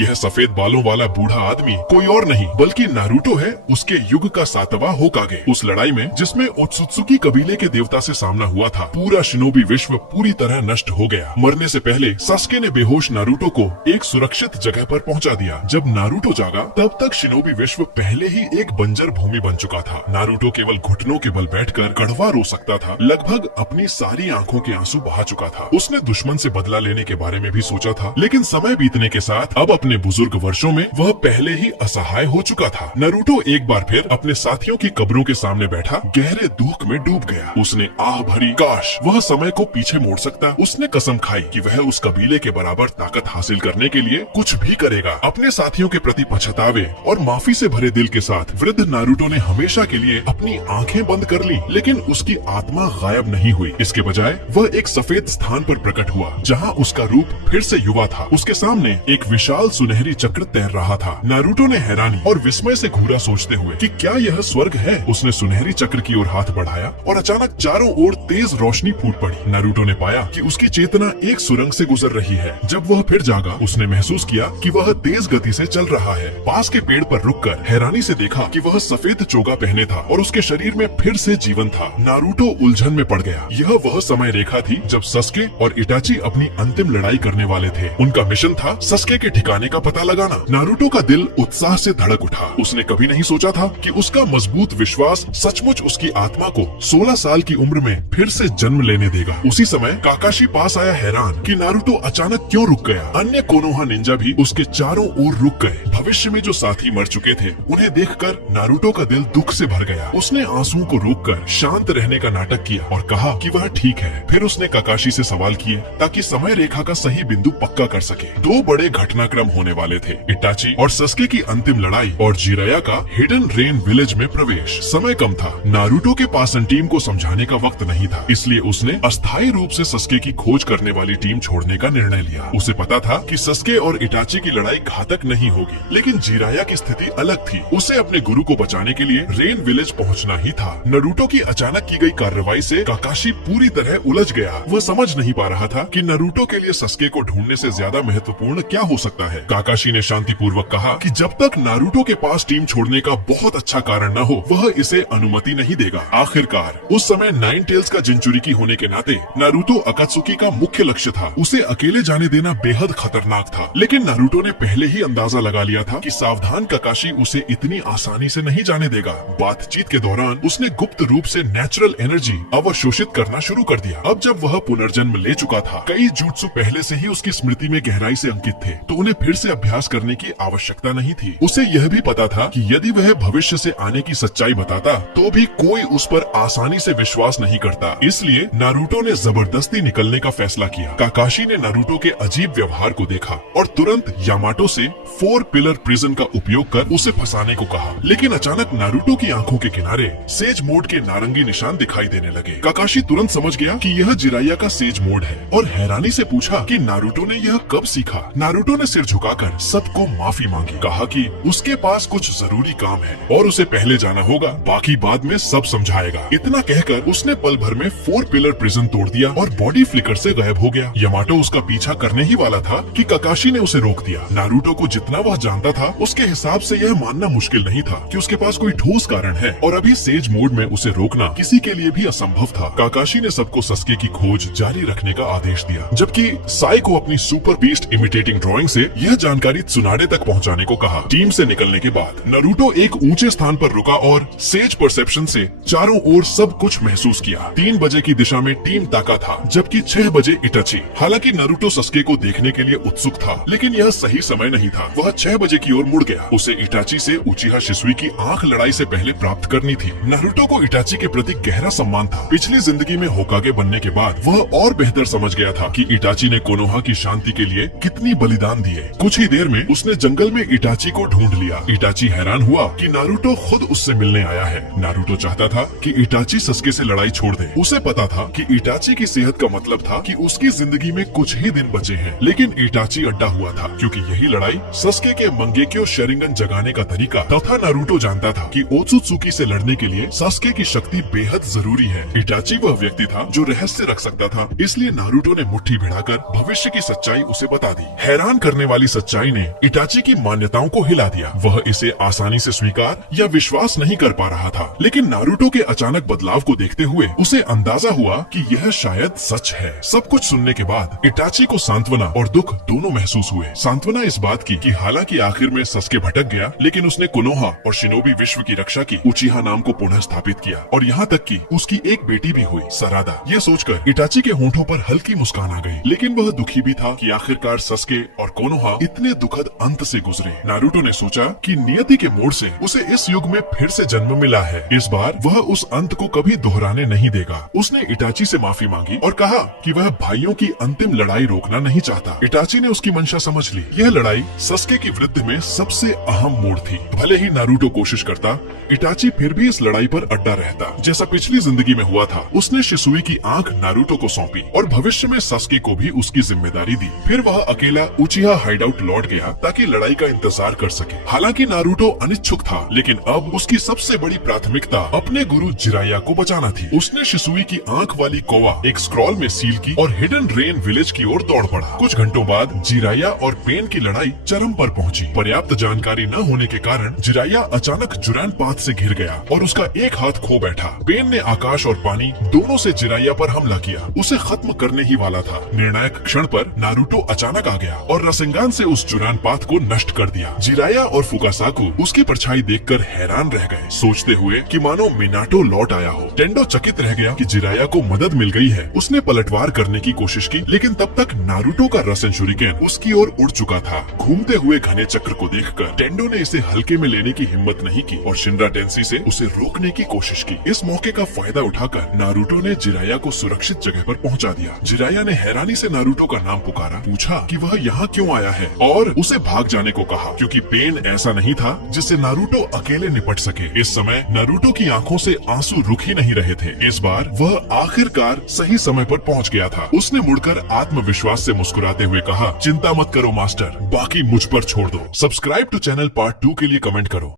यह सफेद बालों वाला बूढ़ा आदमी कोई और नहीं बल्कि नारुतो है, उसके युग का 7वां होकागे। उस लड़ाई में जिसमें ओत्सुत्सुकी कबीले के देवता से सामना हुआ था, पूरा शिनोबी विश्व पूरी तरह नष्ट हो गया। मरने से पहले सास्के ने बेहोश नारुतो को एक सुरक्षित जगह पर पहुंचा दिया। जब नारुतो जागा तब तक शिनोबी विश्व पहले ही एक बंजर भूमि बन चुका था। नारुतो केवल घुटनों के बल बैठकर कड़वा रो सकता था, लगभग अपनी सारी आंखों के आंसू बहा चुका था। उसने दुश्मन से बदला लेने के बारे में भी सोचा था, लेकिन समय बीतने के साथ अब अपने बुजुर्ग वर्षों में वह पहले ही असहाय हो चुका था। नारुतो एक बार फिर अपने साथियों की कब्रों के सामने बैठा गहरे दुख में डूब गया। उसने आह भरी, काश वह समय को पीछे मोड़ सकता। उसने कसम खाई कि वह उस कबीले के बराबर ताकत हासिल करने के लिए कुछ भी करेगा। अपने साथियों के प्रति पछतावे और माफी से भरे दिल के साथ वृद्ध नारुतो ने हमेशा के लिए अपनी आंखें बंद कर ली, लेकिन उसकी आत्मा गायब नहीं हुई। इसके बजाय वह एक सफेद स्थान पर प्रकट हुआ, जहाँ उसका रूप फिर से युवा था। उसके सामने एक विशाल सुनहरी चक्र तैर रहा था। नारुतो ने हैरानी और विस्मय से घूरा, सोचते हुए कि क्या यह स्वर्ग है। उसने सुनहरी चक्र की ओर हाथ बढ़ाया और अचानक चारों ओर तेज रोशनी फूट पड़ी। नारुतो ने पाया कि उसकी चेतना एक सुरंग से गुजर रही है। जब वह फिर जागा, उसने महसूस किया कि वह तेज गति से चल रहा है। पास के पेड़ पर रुककर हैरानी से देखा कि वह सफेद चोगा पहने था और उसके शरीर में फिर से जीवन था। नारुतो उलझन में पड़ गया। यह वह समय रेखा थी जब सस्के और इटाची अपनी अंतिम लड़ाई करने वाले थे। उनका मिशन था सस्के के ठिकाने का पता लगाना। नारुतो का दिल उत्साह से धड़क उठा। उसने कभी नहीं सोचा था कि उसका मजबूत विश्वास सचमुच उसकी आत्मा को 16 साल की उम्र में फिर से जन्म लेने देगा। उसी समय काकाशी पास आया, हैरान कि नारुतो अचानक क्यों रुक गया। अन्य कोनोहा निंजा भी उसके चारों ओर रुक गए। भविष्य में जो साथी मर चुके थे उन्हें देखकर नारुतो का दिल दुख से भर गया। उसने आंसुओं को रोककर शांत रहने का नाटक किया और कहा कि वह ठीक है। फिर उसने काकाशी से सवाल किए ताकि समय रेखा का सही बिंदु पक्का कर सके। दो बड़े घटनाक्रम होने वाले थे, इटाची और सस्के की अंतिम लड़ाई और जिराया का हिडन रेन विलेज में प्रवेश। समय कम था। नारुतो के पास टीम को समझाने का वक्त नहीं था, इसलिए उसने अस्थायी रूप से सस्के की खोज करने वाली टीम छोड़ने का निर्णय लिया। उसे पता था कि सस्के और इटाची की लड़ाई घातक नहीं होगी, लेकिन जिराया की स्थिति अलग थी। उसे अपने गुरु को बचाने के लिए रेन विलेज पहुंचना ही था। नारुतो की अचानक की गई कार्रवाई से काकाशी पूरी तरह उलझ गया। वह समझ नहीं पा रहा था कि नारुतो के लिए सस्के को ढूंढने से ज्यादा महत्वपूर्ण क्या हो सकता है। काकाशी ने शांतिपूर्वक कहा कि जब तक नारुतो के पास टीम छोड़ने का बहुत अच्छा कारण न हो, वह इसे अनुमति नहीं देगा। आखिरकार उस समय नाइन टेल्स का जिंचुरिकी होने के नाते नारुतो अकात्सुकी का मुख्य लक्ष्य था। उसे अकेले जाने देना बेहद खतरनाक था, लेकिन नारुतो ने पहले ही अंदाजा लगा लिया था कि सावधान काकाशी उसे इतनी आसानी से नहीं जाने देगा। बातचीत के दौरान उसने गुप्त रूप से नेचुरल एनर्जी अवशोषित करना शुरू कर दिया। अब जब वह पुनर्जन्म ले चुका था, कई जुत्सु पहले से ही उसकी स्मृति में गहराई से अंकित थे, तो उन्हें फिर से अभ्यास करने की आवश्यकता नहीं थी। उसे यह भी पता था कि यदि वह भविष्य से आने की सच्चाई बताता तो भी कोई उस पर आसानी से विश्वास नहीं करता। इसलिए नारुतो ने जबरदस्ती निकलने का फैसला किया। काकाशी ने नारुतो के अजीब व्यवहार को देखा और तुरंत यामाटो से 4 पिलर प्रिजन का उपयोग कर उसे फंसाने को कहा। लेकिन अचानक नारुतो की आंखों के किनारे सेज मोड के नारंगी निशान दिखाई देने लगे। काकाशी तुरंत समझ गया कि यह जिराया का सेज मोड है और हैरानी से पूछा कि नारुतो ने यह कब सीखा। नारुतो ने सिर झुकाकर सबको माफी मांगी, कहा कि उसके पास कुछ जरूरी काम है और उसे पहले जाना होगा, बाकी बाद में सब समझाएगा। इतना कहकर उसने पल भर में 4 पिलर प्रिजन तोड़ दिया और बॉडी फ्लिकर से गायब हो गया। यामाटो उसका पीछा करने ही वाला था कि काकाशी ने उसे रोक दिया। नारुतो को जितना वह जानता था उसके हिसाब से यह मानना मुश्किल नहीं था कि उसके पास कोई ठोस कारण है और अभी सेज मोड में उसे रोकना किसी के लिए भी असंभव था। काकाशी ने सबको सस्के की खोज जारी रखने का आदेश दिया, जबकि साई को अपनी सुपर बीस्ट इमिटेटिंग ड्राइंग से यह जानकारी त्सुनाडे तक पहुंचाने को कहा। टीम से निकलने के बाद नारुतो एक ऊंचे स्थान पर रुका और सेज परसेप्शन से चारों ओर सब कुछ महसूस किया। 3 बजे की दिशा में टीम ताका था, जबकि 6 बजे इटाची। हालांकि नारुतो सस्के को देखने के लिए उत्सुक था, लेकिन यह सही समय नहीं था। वह 6 बजे की ओर मुड़ गया। उसे इटाची से उचिहा शिसुई की आंख लड़ाई से पहले प्राप्त करनी थी। नारुतो को इटाची के प्रति गहरा सम्मान था। पिछली जिंदगी में होकागे बनने के बाद वह और बेहतर समझ गया था कि इटाची ने कोनोहा की शांति के लिए कितनी बलिदान दिए। कुछ ही देर में उसने जंगल में इटाची को ढूंढ लिया। इटाची हैरान हुआ कि नारुतो खुद उससे मिलने आया है। नारुतो चाहता था कि इटाची सस्के से लड़ाई छोड़ दे। उसे पता था कि इटाची की सेहत का मतलब था कि उसकी जिंदगी में कुछ ही दिन बचे हैं, लेकिन इटाची अड्डा हुआ था क्योंकि यही लड़ाई सस्के के मंगेक्यो शेरिंगन जगाने का तरीका तथा नारुतो जानता था कि ओत्सुत्सुकी से लड़ने के लिए सस्के की शक्ति बेहद जरूरी है। इटाची वह व्यक्ति था जो रहस्य रख सकता था, इसलिए नारुतो ने मुट्ठी भिड़ाकर भविष्य की सच्चाई उसे बता दी। हैरान करने वाली सच्चाई ने इटाची की मान्यताओं को हिला दिया। वह इसे आसानी से स्वीकार या विश्वास नहीं कर पा रहा था, लेकिन नारुतो के अचानक बदलाव को देखते हुए उसे अंदाजा हुआ कि यह शायद सच है। सब कुछ सुनने के बाद इटाची को सांत्वना और दुख दोनों महसूस हुए। सांत्वना इस बात की कि हालांकि आखिर में सस्के भटक गया, लेकिन उसने कोनोहा और शिनोबी विश्व की रक्षा की, उचिहा नाम को पुनः स्थापित किया और यहाँ तक कि उसकी एक बेटी भी हुई, सरादा। ये सोचकर इटाची के होंठों पर हल्की मुस्कान आ गई, लेकिन वह दुखी भी था कि आखिरकार सस्के और कोनोहा इतने दुखद अंत से गुजरे। नारुतो ने सोचा कि नियति के मोड़ से उसे इस युग में फिर से जन्म मिला है। इस बार वह उस अंत को कभी दोहराने नहीं देगा। उसने इटाची से माफी मांगी और कहा कि वह भाइयों की अंतिम लड़ाई रोकना नहीं चाहता। इटाची ने उसकी मंशा समझ ली। यह लड़ाई सस्के की वृद्धि में सबसे अहम मोड़ थी। भले ही नारुतो कोशिश करता, इटाची फिर भी इस लड़ाई पर अड्डा रहता। जैसा पिछली जिंदगी में हुआ था, उसने शिसुई की आंख नारुतो को सौंपी और भविष्य में सस्के को भी उसकी जिम्मेदारी दी। फिर वह अकेला उचिहा हाइडआउट लौट गया ताकि लड़ाई का इंतजार कर सके। हालांकि नारुतो अनिच्छुक था, लेकिन अब उसकी सबसे बड़ी प्राथमिकता अपने गुरु जिराया को बचाना थी। उसने शिसुई की आंख वाली कोवा एक स्क्रॉल में सील की और हिडन रेन विलेज की ओर दौड़ पड़ा। कुछ घंटों बाद जिराया और पेन की लड़ाई चरम पर पहुंची। पर्याप्त जानकारी न होने के कारण जिराया अचानक जुरान पाथ से घिर गया और उसका एक हाथ खो बैठा। पेन ने आकाश और पानी दोनों से जिराया पर हमला किया, उसे खत्म करने ही वाला था। निर्णायक क्षण पर नारुतो अचानक आ गया और रसेंगान से उस जुरान पाथ को नष्ट कर दिया। जिराया और फुकासाकु उसकी परछाई देखकर हैरान रह गए, सोचते हुए कि मानो मिनाटो लौट आया हो। टेंडो चकित रह गया कि जिराया को मदद मिल गई है। उसने पलटवार करने की कोशिश की, लेकिन तब तक नारुतो का रसेन शुरिकेन उसकी ओर उड़ चुका था। घूमते हुए घने चक्र को देखकर टेंडो ने इसे हल्के में लेने की हिम्मत नहीं की और शिनरा टेंसी से उसे रोकने की कोशिश की। इस मौके का फायदा उठाकर नारुतो ने जिराया को सुरक्षित जगह पर पहुंचा दिया। जिराया ने हैरानी से नारुतो का नाम पुकारा, पूछा कि वह यहाँ क्यों आया है और उसे भाग जाने को कहा, क्योंकि पेन ऐसा नहीं था जिससे नारुतो अकेले निपट सके। इस समय नारुतो की आंखों से आंसू रुक ही नहीं रहे थे। इस बार वह आखिरकार सही समय पर पहुंच गया था। उसने मुड़कर आत्मविश्वास से मुस्कुराते हुए कहा, चिंता मत करो मास्टर, बाकी मुझ पर छोड़ दो। सब्सक्राइब टू चैनल पार्ट 2 के लिए कमेंट करो।